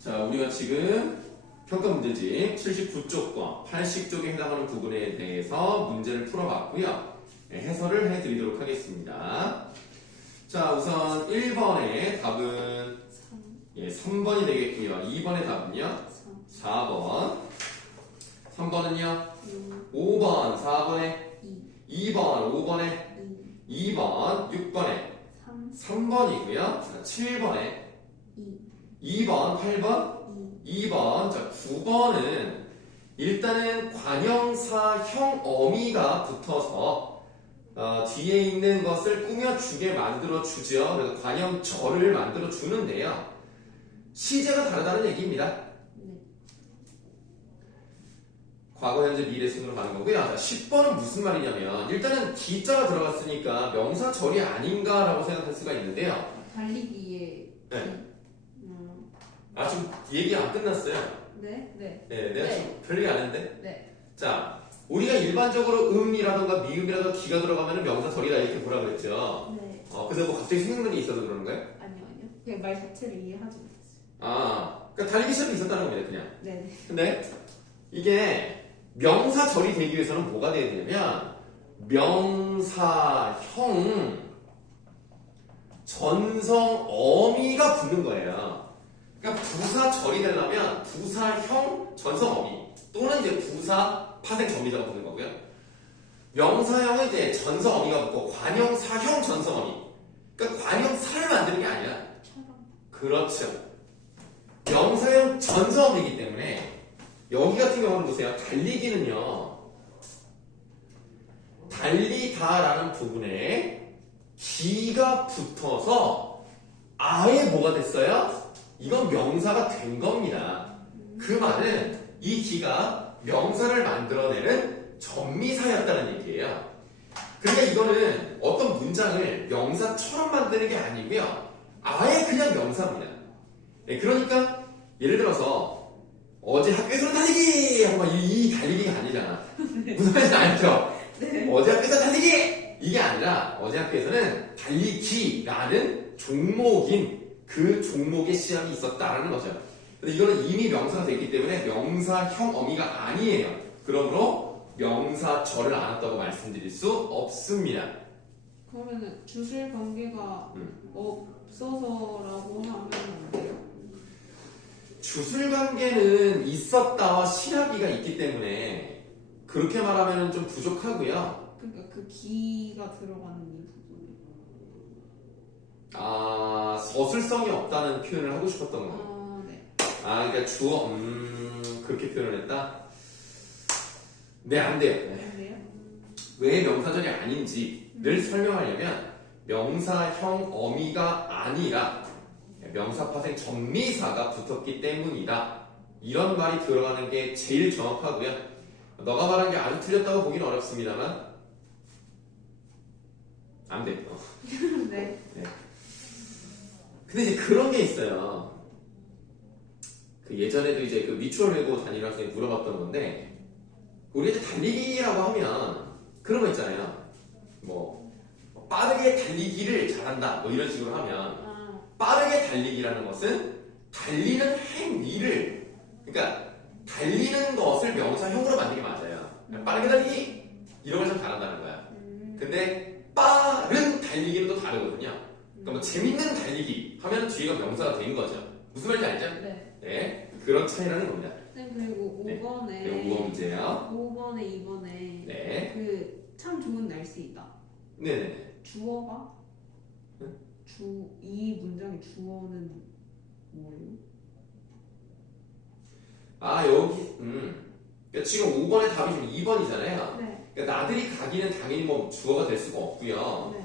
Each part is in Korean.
자, 우리가 지금 평가 문제집 79쪽과 80쪽에 해당하는 부분에 대해서 문제를 풀어봤고요. 네, 해설을 해드리도록 하겠습니다. 자, 우선 1번의 답은 3번이 되겠고요. 2번의 답은요? 4번. 3번은요? 5번. 4번에 2번. 5번에 2번. 6번에 3번이고요. 7번에 2번. 8번 2번. 자, 9번은 일단은 관형사형 어미가 붙어서 뒤에 있는 것을 꾸며주게 만들어주죠. 그래서 관형절을 만들어주는데요. 시제가 다르다는 얘기입니다. 과거, 현재, 미래 순으로 가는 거고요. 자, 10번은 무슨 말이냐면 일단은 기자가 들어갔으니까 명사절이 아닌가라고 생각할 수가 있는데요. 달리기에 네. 지금 얘기 안 끝났어요. 네? 내가 지금 별 얘기 안 했는데. 네. 자, 우리가 일반적으로 음이라던가 미음이라던가 기가 들어가면 명사절이다 이렇게 보라 그랬죠. 네. 근데 뭐 갑자기 생각난 게 있어서 그러는 거예요? 아니요. 그냥 말 자체를 이해하지 못했어요. 그러니까 달리기 시합이 있었다는 겁니다, 그냥. 네. 근데 이게 명사절이 되기 위해서는 뭐가 돼야 되냐면 명사형 전성 어미가 붙는 거예요. 그러니까 부사절이 되려면 부사형 전성 어미 또는 이제 부사 파생 전미자가 붙는 거고요. 명사형은 이제 전성 어미가 붙고 관형사형 전성 어미. 그러니까 관형사를 만드는 게 아니라 그렇죠. 명사형 전성 어미이기 때문에 여기 같은 경우는 보세요. 달리기는요. 달리다라는 부분에 기가 붙어서 아예 뭐가 됐어요? 이건 명사가 된 겁니다. 그 말은 이 기가 명사를 만들어내는 전미사였다는 얘기예요. 그러니까 이거는 어떤 문장을 명사처럼 만드는 게 아니고요. 아예 그냥 명사입니다. 네, 그러니까 예를 들어서 어제 학교에서는 달리기! 하고 이 달리기가 아니잖아. 무슨 말인지 알죠? 네. 어제 학교에서 달리기! 이게 아니라 어제 학교에서는 달리기라는 종목인 그 종목의 시험이 있었다라는 거죠. 근데 이거는 이미 명사가 됐기 때문에 명사형 어미가 아니에요. 그러므로 명사절을 안 했다고 말씀드릴 수 없습니다. 그러면 주술 관계가 없어서라고 하면 안 돼요? 주술 관계는 있었다와 시라기가 있기 때문에 그렇게 말하면 좀 부족하고요. 그러니까 그 기가 들어가는 이 부분이. 서술성이 없다는 표현을 하고 싶었던 거예요. 네. 그러니까 주어, 그렇게 표현을 했다? 네, 안 돼요. 네. 안 돼요? 왜 명사절이 아닌지를 설명하려면 명사형 어미가 아니라 명사파생 전미사가 붙었기 때문이다. 이런 말이 들어가는 게 제일 정확하고요. 너가 말한 게 아주 틀렸다고 보기는 어렵습니다만 안 돼요. 네. 근데 이제 그런 게 있어요. 그 예전에도 이제 그 미추홀 외고 다니는 학생이 물어봤던 건데, 우리 이제 달리기라고 하면 그런 거 있잖아요. 뭐 빠르게 달리기를 잘한다. 뭐 이런 식으로 하면 빠르게 달리기라는 것은 달리는 행위를, 그러니까 달리는 것을 명사형으로 만드는 게 맞아요. 빠르게 달리기 이런 걸 좀 잘한다는 거야. 근데 빠른 달리기는 또 다르거든요. 그러니까 뭐 재밌는 달리기 하면 뒤가 명사가 된 거죠. 무슨 말인지 알죠? 네, 그런 차이라는 겁니다. 네, 그리고 5번에 네, 5번 문제요. 5번에 2번에 네. 그 참 좋은 날씨이다. 네네. 주어가? 네? 이 문장의 주어는 뭐예요? 여기 그러니까 지금 5번의 답이 지금 2번이잖아요. 네. 그러니까 나들이 가기는 당연히 뭐 주어가 될 수가 없고요. 네.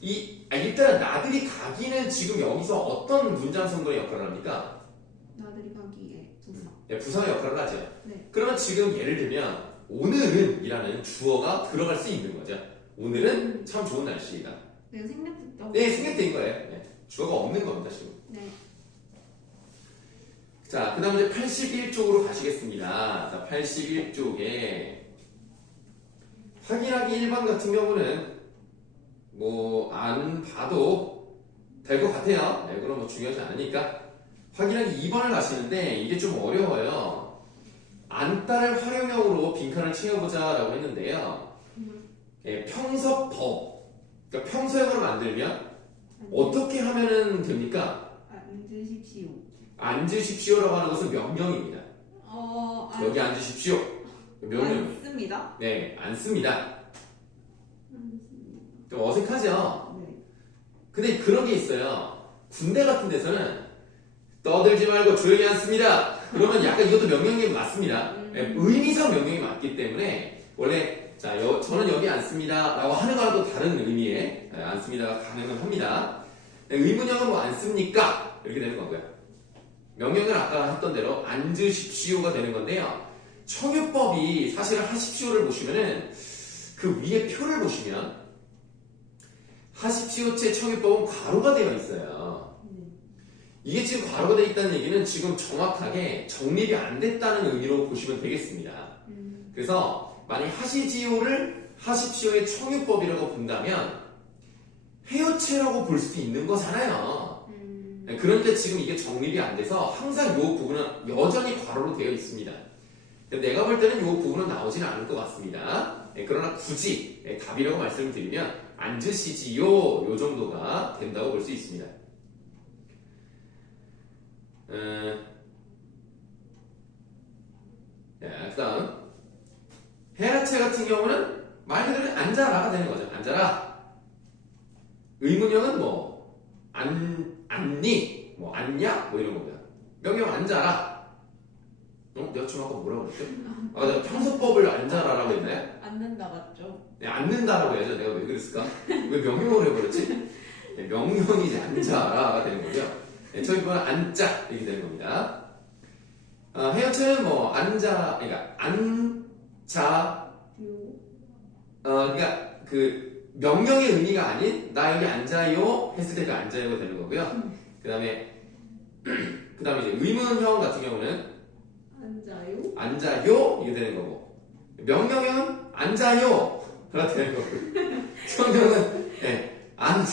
일단은 나들이 가기는 지금 여기서 어떤 문장 성분의 역할을 합니까? 나들이 가기에 부사. 네, 부사의 역할을 하죠. 네. 그러면 지금 예를 들면 오늘은 이라는 주어가 들어갈 수 있는 거죠. 오늘은 참 좋은 날씨이다. 내가 생략했다고. 네, 생략된 거예요. 네, 주어가 없는 겁니다, 지금. 네. 자, 그 다음 이제 81쪽으로 가시겠습니다. 자, 81쪽에 확인하기 1번 같은 경우는 뭐 안 봐도 될 것 같아요. 네, 그럼 뭐 중요하지 않으니까 확인하기 2번을 가시는데 이게 좀 어려워요. 안따를 활용형으로 빈칸을 채워보자 라고 했는데요. 예, 평서법. 그러니까 평서형으로 만들면 어떻게 하면은 됩니까? 앉으십시오. 앉으십시오라고 하는 것은 명령입니다. 여기 앉으십시오. 명령. 앉습니다. 네, 앉습니다. 좀 어색하죠? 네. 근데 그런 게 있어요. 군대 같은 데서는 떠들지 말고 조용히 앉습니다. 그러면 약간 이것도 명령이 맞습니다. 네, 의미상 명령이 맞기 때문에 원래 자, 저는 여기 앉습니다 라고 하는 거와도 다른 의미의 앉습니다가 가능은 합니다. 네, 의문형은 뭐 앉습니까? 이렇게 되는 거고요. 명령은 아까 했던 대로 앉으십시오가 되는 건데요. 청유법이 사실 하십시오를 보시면은 그 위에 표를 보시면 하십시오체 청유법은 괄호가 되어 있어요. 이게 지금 괄호가 되어 있다는 얘기는 지금 정확하게 정립이 안 됐다는 의미로 보시면 되겠습니다. 그래서 만약 하시지오를 하십시오의 청유법이라고 본다면 해요체라고 볼 수 있는 거잖아요. 그런데 지금 이게 정립이 안 돼서 항상 이 부분은 여전히 괄호로 되어 있습니다. 내가 볼 때는 이 부분은 나오지는 않을 것 같습니다. 그러나 굳이 답이라고 말씀을 드리면 앉으시지요 요 정도가 된다고 볼 수 있습니다. 그 다음 해라체 같은 경우는 말 그대로 앉아라가 되는 거죠. 앉아라. 의문형은 뭐 앉니? 뭐 앉냐? 뭐 이런 겁니다. 명령 앉아라. 내가 지금 아까 뭐라고 그랬죠? 내가 평소법을 앉아라라고 했나요? 앉는다 맞죠? 네, 앉는다라고 해야죠. 내가 왜 그랬을까? 왜 명령을 해버렸지? 네, 명령이 이제 앉아라가 되는 거고요. 네, 저희 보면 앉자 이렇게 되는 겁니다. 해여체는 뭐 앉아, 그러니까 앉자, 그러니까 그 명령의 의미가 아닌 나 여기 앉아요 했을 때 그 앉아요가 되는 거고요. 그다음에 이제 의문형 같은 경우는 앉아요 이게 되는 거고 명령형은 앉아요가 되는 거고 성경은 앉아.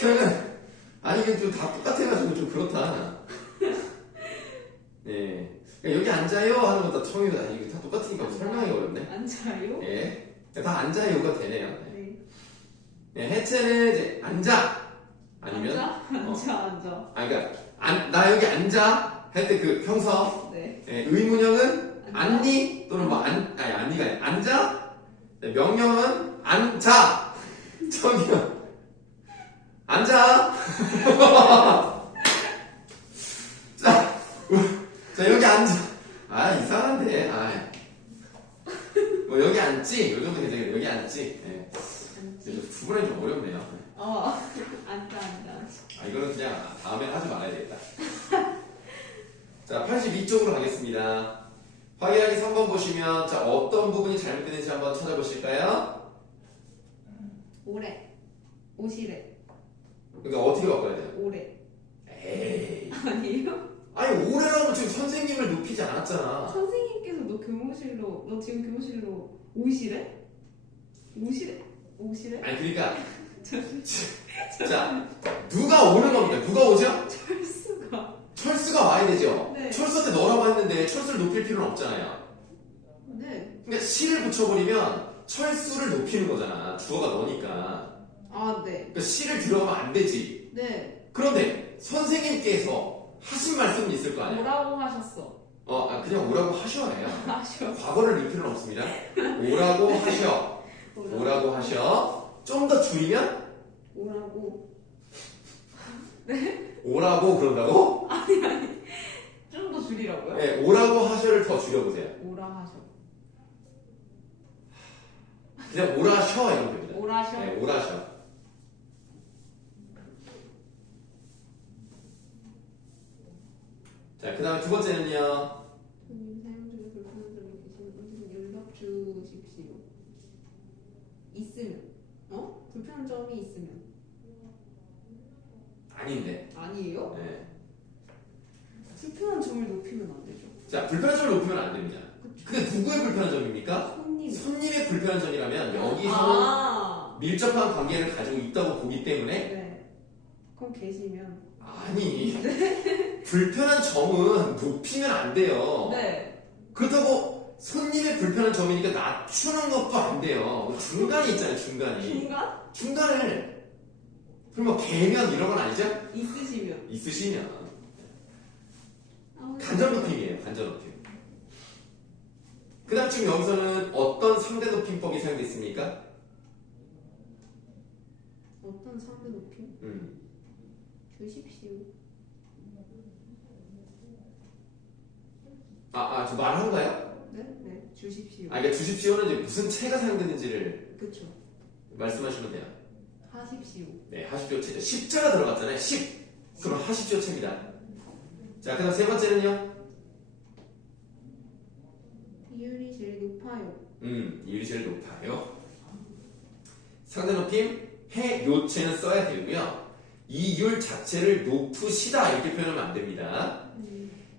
저는 아니 이게 좀 다 똑같아가지고 좀 그렇다. 네, 여기 앉아요 하는 것도 청유가 아니고 다 똑같으니까 설명하기 어렵네. 앉아요? 네, 다 앉아요가 되네요. 네. 네, 해체는 이제 앉아 아니면 앉아. 그러니까 나 여기 앉아 할 때 그 형성. 네. 의문형은 앉니 또는 뭐 아니가 아니라 앉아. 네, 명령은 앉아. 청유 앉아. 자 여기 앉아. 이상한데. 뭐 여기 앉지. 요 정도 괜찮아요. 여기 앉지. 네. 구분이 좀 어렵네요. 앉아. 이거는 그냥 다음에 하지 말아야 되겠다. 자, 82쪽으로 가겠습니다. 확인하기 3번 보시면 자 어떤 부분이 잘못되는지 한번 찾아보실까요? 오시래. 그러니까 어떻게 바꿔야 돼요? 오래. 에이. 아니에요? 아니 오래라고 지금 선생님을 높이지 않았잖아. 선생님께서 너 지금 교무실로 오시래? 오시래? 아니 그러니까 자 누가 오는 겁니까? 누가 오죠? 철수가 와야 되죠. 네. 철수한테 넣으라고 했는데 철수를 높일 필요는 없잖아요. 네. 그러니까 시를 붙여버리면 철수를 높이는 거잖아. 주어가 너니까. 네. 그러니까 시를 들어가면 안 되지. 네. 그런데 선생님께서 하신 말씀이 있을 거 아니야. 뭐라고 하셨어? 그냥 오라고 하셔야 해요. 하셔. 과거를 넣을 필요는 없습니다. 오라고 하셔. 오라고 하셔. 좀 더 줄이면 오라고. 오라고 그런다고? 좀 더 줄이라고요? 네, 오라고 하셔를 더 줄여보세요. 오라 하셔. 그냥 오라셔 이러면 됩니다. 오라셔. 네, 오라셔. 자, 그 다음에 두 번째는요. 손님 사용 중에 불편한 점이 계시면 언제든 연락 주십시오. 있으면. 불편한 점이 있으면. 아닌데. 아니에요? 네. 불편한 점을 높이면 안 되죠. 자, 불편한 점을 높이면 안 됩니다. 그게 누구의 불편한 점입니까? 손님의 불편한 점이라면 여기서 밀접한 관계를 가지고 있다고 보기 때문에 네. 그럼 계시면. 아니 불편한 점은 높이면 안 돼요. 네. 그렇다고 손님의 불편한 점이니까 낮추는 것도 안 돼요. 중간이 있잖아요. 중간이. 중간? 중간을 그럼 뭐 개면 이런 건 아니죠? 있으시면. 있으시면 아, 간접 높임이에요. 간접 높임. 그 다음 지금 여기서는 어떤 상대 높임법이 사용됐습니까? 어떤 상대 높임? 주십시오. 저 말한가요? 네? 네. 주십시오. 그러니까 주십시오는 이제 무슨 채가 사용되는지를 그쵸. 말씀하시면 돼요. 하십시오. 네, 하십시오 채죠. 십자가 들어갔잖아요. 10. 그럼 하십시오 채입니다. 자, 그 다음 세 번째는요. 비율이 제일 높아요. 이율이 제일 높아요. 상대 높임, 해, 요체는 써야 되고요. 이 율 자체를 높으시다 이렇게 표현하면 안 됩니다.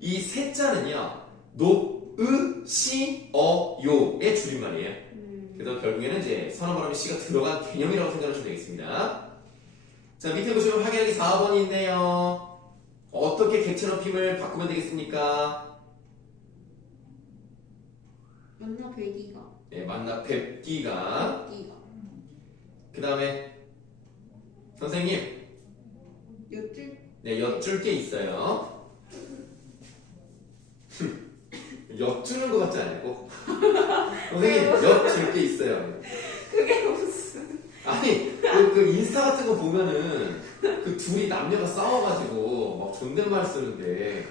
이 세자는요, 높, 으, 시, 어, 요의 줄임말이에요. 그래서 결국에는 이제 선어바람에 시가 들어간 개념이라고 생각하시면 되겠습니다. 자, 밑에 보시면 확인하기 4번이 있네요. 어떻게 객체 높임을 바꾸면 되겠습니까? 만나 뵈기가. 네, 만나 뵙기가. 뵙기가. 그 다음에 선생님, 여쭐. 네, 여쭐 게 있어요. 엿주는 것 같지 않고 선생님 엿줄 게 있어요. 그게 무슨. 아니 그 인스타 같은 거 보면은 그 둘이 남녀가 싸워가지고 막 존댓말 쓰는데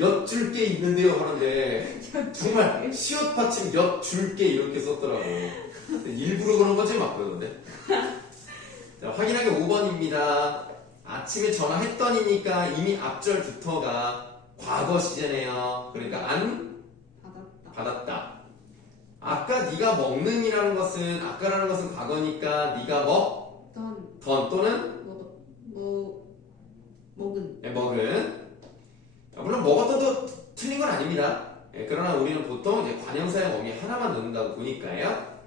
엿줄 게 있는데요 하는데 정말 시옷 받침 엿줄 게 이렇게 썼더라고. 일부러 그런 건지 맞고요. 자, 확인하기 5번입니다. 아침에 전화했더니니까 이미 앞절부터가 과거 시제네요. 그러니까 안 받았다. 받았다. 아까 네가 먹는이라는 것은 아까라는 것은 과거니까 네가 던. 또는 먹은. 네, 먹은. 물론 먹었다도 틀린 건 아닙니다. 그러나 우리는 보통 이제 관형사형 어미 하나만 넣는다고 보니까요.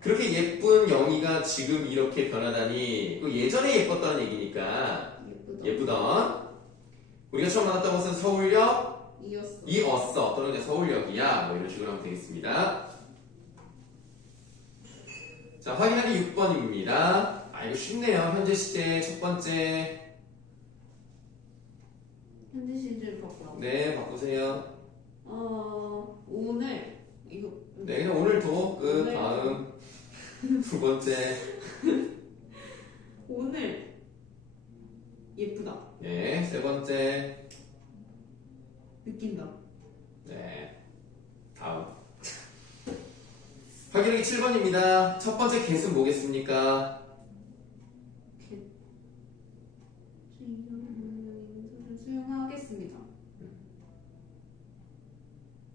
그렇게 예쁜 영희가 지금 이렇게 변하다니 예전에 예뻤다는 얘기니까 예쁘던. 우리가 처음 만났던 것은 서울역 이었어 또는 이제 서울역이야 뭐 이런 식으로 하면 되겠습니다. 자, 확인하기 6번입니다. 이거 쉽네요. 현재 시제 첫 번째. 현재 시제를 바꾸라고. 네, 바꾸세요. 오늘 이거. 네, 그냥 오늘도 그 오늘. 다음 두 번째. 오늘 예쁘다. 네, 세 번째. 느낀다. 네, 다음. 확인하기 7번입니다. 첫 번째 get은 뭐겠습니까? 수용하겠습니다.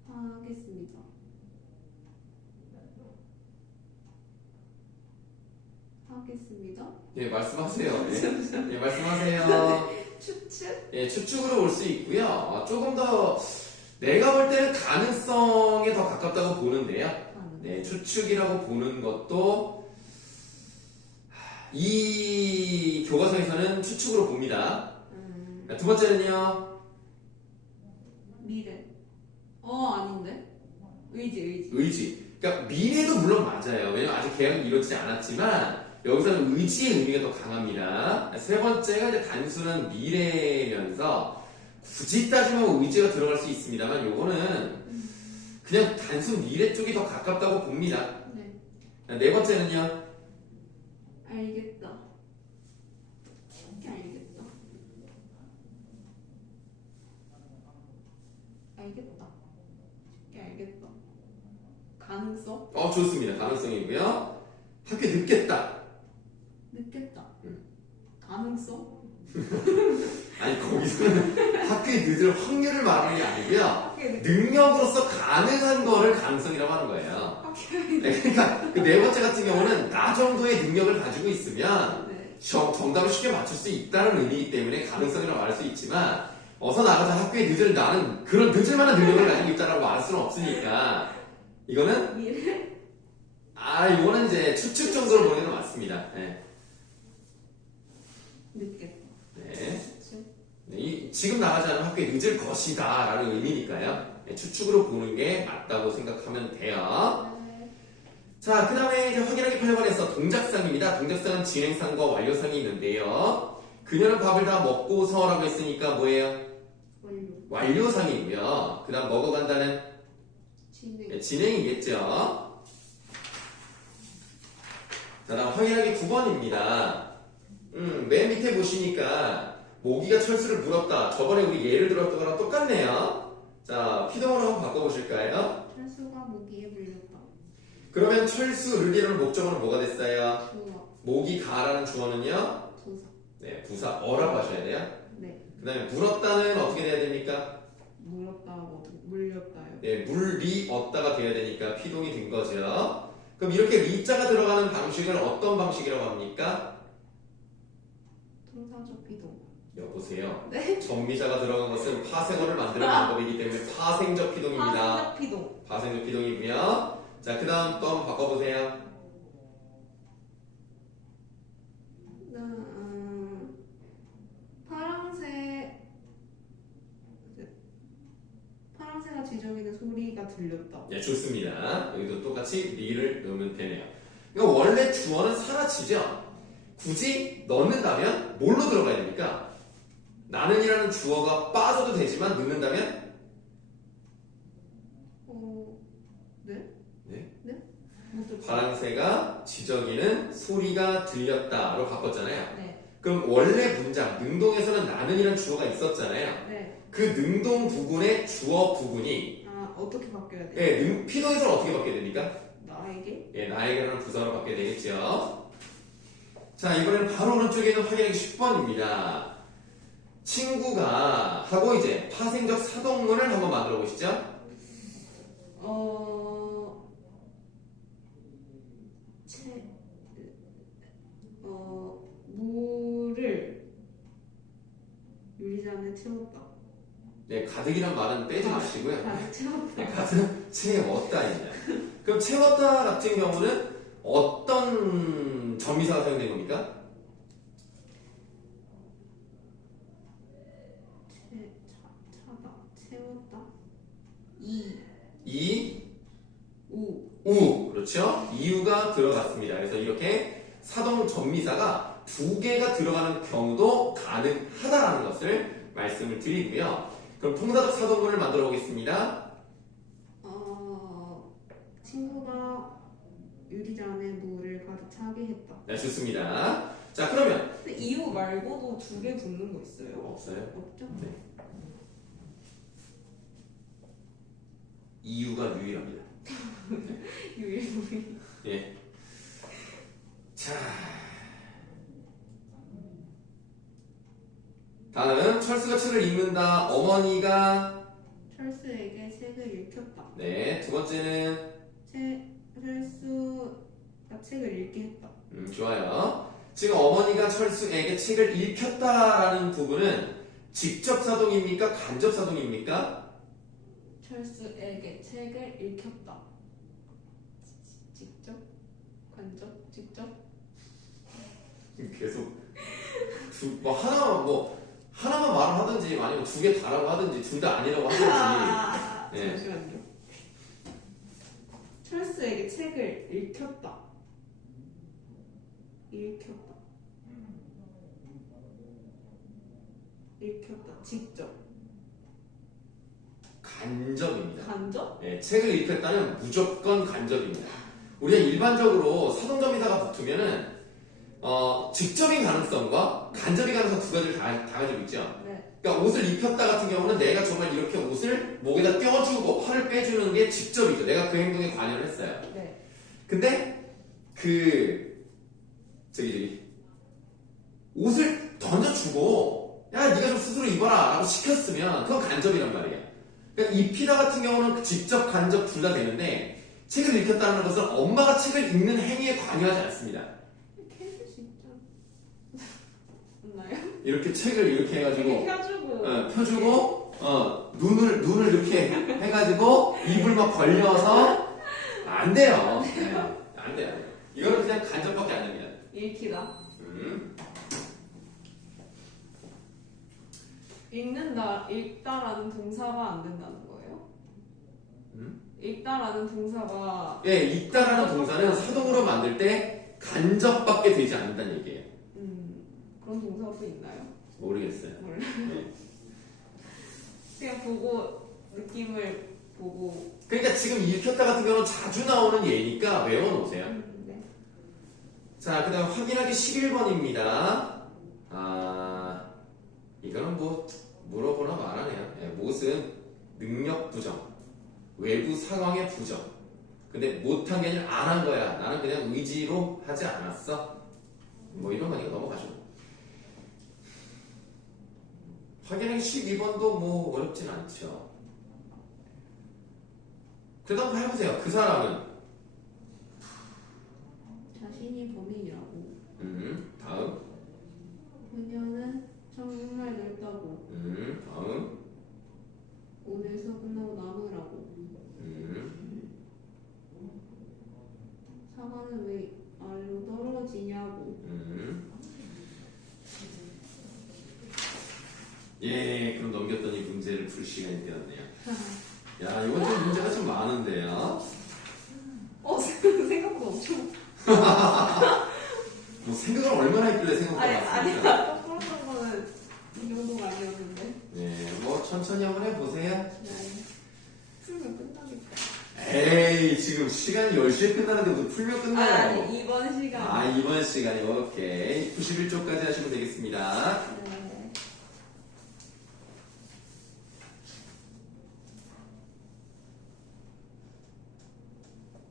하겠습니다. 하겠습니다. 예, 말씀하세요. 예, 말씀하세요. 추측? 예, 추측으로 올 수 있고요. 조금 더 내가 볼 때는 가능성에 더 가깝다고 보는데요. 네, 추측이라고 보는 것도 이 교과서에서는 추측으로 봅니다. 두 번째는요. 미래. 아닌데? 의지. 의지. 그러니까 미래도 물론 맞아요. 왜냐면 아직 계약은 이루어지지 않았지만 여기서는 의지의 의미가 더 강합니다. 세 번째가 이제 단순한 미래면서 굳이 따지면 의지가 들어갈 수 있습니다만 요거는 그냥 단순 미래 쪽이 더 가깝다고 봅니다. 네. 네 번째는요. 알겠다. 쉽게 알겠다. 알겠다. 쉽게 알겠다. 가능성? 좋습니다. 가능성이고요. 학교에 늦겠다. 늦겠다. 가능성? 아니 거기서는 학교에 늦을 확률을 말하는 게 아니고요. 능력으로서 가능한 거를 가능성이라고 하는 거예요. 네, 그러니까 그 네 번째 같은 경우는 나 정도의 능력을 가지고 있으면 네. 정답을 쉽게 맞출 수 있다는 의미이기 때문에 가능성이라고 말할 수 있지만 어서 나가서 학교에 나는 그런 늦을 만한 능력을 가지고 있다라고 말할 수는 없으니까 이거는 미래? 이거는 이제 추측 정도로 보는 게 맞습니다. 네. 늦겠다. 네. 그치? 네, 지금 나가지 않으면 학교에 늦을 것이다 라는 의미니까요. 네, 추측으로 보는 게 맞다고 생각하면 돼요. 네. 자, 그 다음에 이제 확인하기 8번에서 동작상입니다. 동작상은 진행상과 완료상이 있는데요. 그녀는 밥을 다 먹고서라고 했으니까 뭐예요? 완료. 완료상이고요. 그 다음 먹어간다는 진행. 네, 진행이겠죠. 자, 다음 확인하기 9번입니다. 맨 밑에 보시니까 모기가 철수를 물었다. 저번에 우리 예를 들었던 거랑 똑같네요. 자, 피동으로 한번 바꿔보실까요? 철수가 모기에 물렸다. 그러면 철수를이라는 목적어는 뭐가 됐어요? 주어. 모기가라는 주어는요? 부사. 네, 부사 어라고 하셔야 돼요. 네. 그 다음에 물었다는 어떻게 돼야 됩니까? 물었다고 물렸다요. 네, 물리었다가 돼야 되니까 피동이 된 거죠. 그럼 이렇게 리자가 들어가는 방식을 어떤 방식이라고 합니까? 통사적 비동. 여보세요. 네. 전미자가 들어간 것은 파생어를 만드는 방법이기 때문에 파생적 피동입니다. 파생적 비동. 파생적 피동이고요. 자, 그 다음 또 한번 바꿔보세요. 파랑새가 지저귀는 소리가 들렸다. 네, 좋습니다. 여기도 똑같이 리를 넣으면 되네요. 그러니까 원래 주어는 사라지죠. 굳이 넣는다면 뭘로 들어가야 됩니까? 나는이라는 주어가 빠져도 되지만 넣는다면 네? 네? 네? 뭐 파랑새가 지저귀는 소리가 들렸다로 바꿨잖아요. 네. 그럼 원래 문장 능동에서는 나는이라는 주어가 있었잖아요. 네. 그 능동 부분의 주어 부분이 어떻게 바뀌어야 돼요? 예, 피동에서는 어떻게 바뀌어야 됩니까? 나에게? 예, 나에게라는 부사로 바뀌어야 되겠죠. 자, 이번에는 바로 오른쪽에 있는 확인하기 10번입니다. 친구가 하고 이제 파생적 사동문을 한번 만들어 보시죠. 물을 유리잔에 채웠다. 네, 가득이란 말은 빼지 마시고요. 가득 채웠다. 네, 가득 채웠다입니다. 그럼 채웠다 같은 경우는 어떤 전미사가 사용된 겁니까? 차다. 채웠다. 우. 그렇죠? 이유가 들어갔습니다. 그래서 이렇게 사동 전미사가 두 개가 들어가는 경우도 가능하다라는 것을 말씀을 드리고요. 그럼 통사적 사동문을 만들어 보겠습니다. 친구가 유리잔에 물을 가득 차게 했다. 네, 좋습니다. 자, 그러면 근데 이유 말고도 두 개 붙는 거 있어요? 없어요? 없죠? 네. 이유가 유일합니다. 유일무이. 예. 자, 다음 철수가 책을 읽는다. 어머니가 철수에게 책을 읽혔다. 네, 두 번째는 철수가 책을 읽게 했다. 좋아요. 지금 어머니가 철수에게 책을 읽혔다라는 부분은 직접 사동입니까? 간접 사동입니까? 철수에게 책을 읽혔다. 직접? 간접? 직접? 계속 하나만 말을 하든지 아니면 두 개 다라고 하든지 둘 다 아니라고 하든지. 네. 잠시만요. 철수에게 책을 읽혔다. 읽혔다. 직접. 간접입니다. 간접? 네, 책을 읽혔다는 무조건 간접입니다. 우리가 일반적으로 사동전미사가 붙으면은 직접인 가능성과 간접인 가능성 두 가지를 다 가지고 있죠. 네. 그러니까 옷을 입혔다 같은 경우는 내가 정말 이렇게 옷을 목에다 껴주고 팔을 빼주는 게 직접이죠. 내가 그 행동에 관여를 했어요. 네. 근데 옷을 던져주고 야 네가 좀 스스로 입어라 라고 시켰으면 그건 간접이란 말이에요. 그러니까 입히다 같은 경우는 직접 간접 둘 다 되는데 책을 읽혔다는 것은 엄마가 책을 읽는 행위에 관여하지 않습니다. 이렇게 해줄 수 있죠. 없나요? 이렇게 책을 이렇게 해가지고 이렇게 펴주고 눈을 이렇게 해가지고 입을 막 벌려서 안 돼요. 네, 안 돼요. 이거는 그냥 간접밖에 안 됩니다. 읽히다. 읽다라는 동사가 안 된다는 거예요? 음? 읽다라는 동사가 예, 읽다라는 동사는 사동으로 만들 때 간접밖에 되지 않는다는 얘기예요. 그런 동사가 또 있나요? 모르겠어요. 몰라. 네. 그냥 보고 느낌을 보고. 그러니까 지금 읽혔다 같은 경우는 자주 나오는 예니까 외워놓으세요. 네. 자, 그 다음 확인하기 11번입니다. 이거는 뭐 물어보나 말하네요. 예, 못은 능력 부정, 외부 상황의 부정. 근데 못한 게 아니라 안 한 거야. 나는 그냥 의지로 하지 않았어. 뭐 이런 거니까 넘어가죠. 확인하기 12번도 뭐 어렵진 않죠. 그 다음 해보세요. 그 사람은 자신이 범인이라고. 다음. 그녀는 정말 넓다고. 다음. 오늘서 끝나고 남으라고. 사과는 왜 알로 떨어지냐고. 예, 그럼 넘겼더니 문제를 풀 시간이 되었네요. 야, 이건 좀 문제가 좀 많은데요. 생각보다 엄청. 뭐 생각을 얼마나 했길래 생각보다 많습니까? 아까 풀었던 거는 이 정도가 아니었는데. 네, 뭐 천천히 한번 해보세요. 네. 풀면 끝나겠다. 에이, 지금 시간이 10시에 끝나는데 무슨 풀면 끝나요? 아니, 이번 시간. 이번 시간이 오케이. 91쪽까지 하시면 되겠습니다. 네.